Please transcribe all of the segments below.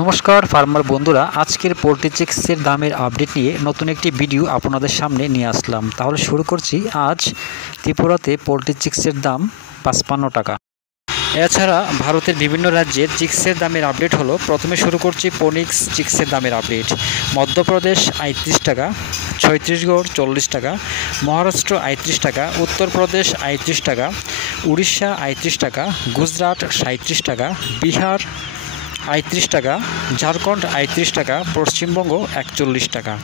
নমস্কার ফার্মার বন্ধুরা, আজকের পোল্ট্রি চিক্সের দামের আপডেট নিয়ে নতুন একটি ভিডিও আপনাদের সামনে নিয়ে আসলাম। তাহলে শুরু করছি। আজ ত্রিপুরাতে পোল্ট্রি চিক্সের দাম 55 টাকা। এছাড়া ভারতের বিভিন্ন রাজ্যের চিক্সের দামের আপডেট হলো, প্রথমে শুরু করছি ফোনিক্স চিক্সের দামের আপডেট। মধ্যপ্রদেশ 38 টাকা, ছত্তিশগড় 40 টাকা, মহারাষ্ট্র 38 টাকা, উত্তরপ্রদেশ 38 টাকা, উড়িষ্যা 38 টাকা, গুজরাট 37 টাকা, বিহার 38 টাকা, ঝাড়খণ্ড 38 টাকা, পশ্চিমবঙ্গ 41 টাকা।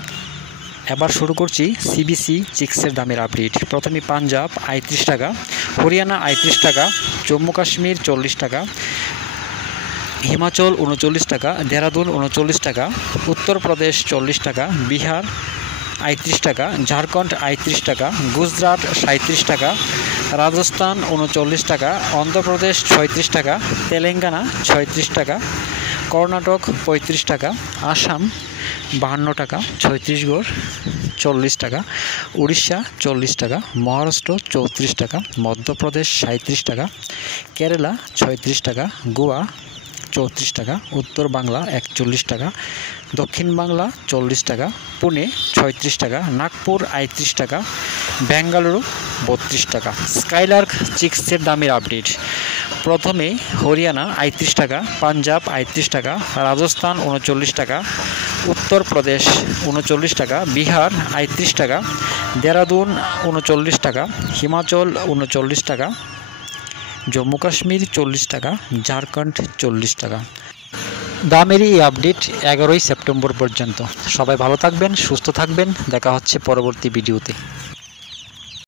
এবার শুরু করছি সিবিসি চিক্সের দামের আপডেট। প্রথমে পাঞ্জাব 38 টাকা, হরিয়ানা 38 টাকা, জম্মু কাশ্মীর 40 টাকা, হিমাচল 39 টাকা, দেহরাদুন 39 টাকা, উত্তরপ্রদেশ 40 টাকা, বিহার 38 টাকা, ঝাড়খণ্ড 38 টাকা, গুজরাট 37 টাকা, রাজস্থান 39 টাকা, অন্ধ্রপ্রদেশ 36 টাকা, তেলেঙ্গানা 36 টাকা, কর্ণাটক 35 টাকা, আসাম 52 টাকা, ছত্তিশগড় 40 টাকা, উড়িষ্যা 40 টাকা, মহারাষ্ট্র 34 টাকা, মধ্যপ্রদেশ 37 টাকা, কেরালা 36 টাকা, গোয়া 34 টাকা, উত্তর বাংলা 41 টাকা, দক্ষিণ বাংলা 40 টাকা, পুনে 36 টাকা, নাগপুর 38 টাকা, বেঙ্গালুরু 32 টাকা। স্কাইলার্ক চিক্সের দামের আপডেট। প্রথমে হরিয়ানা 38 টাকা, পাঞ্জাব 38 টাকা, রাজস্থান 39 টাকা, উত্তরপ্রদেশ 39 টাকা, বিহার 38 টাকা, দেহরাদুন 39 টাকা, হিমাচল 39 টাকা, জম্মু কাশ্মীর 40 টাকা, ঝাড়খণ্ড 40 টাকা। দামের এই আপডেট 11 সেপ্টেম্বর পর্যন্ত। সবাই ভালো থাকবেন, সুস্থ থাকবেন। দেখা হচ্ছে পরবর্তী ভিডিওতে।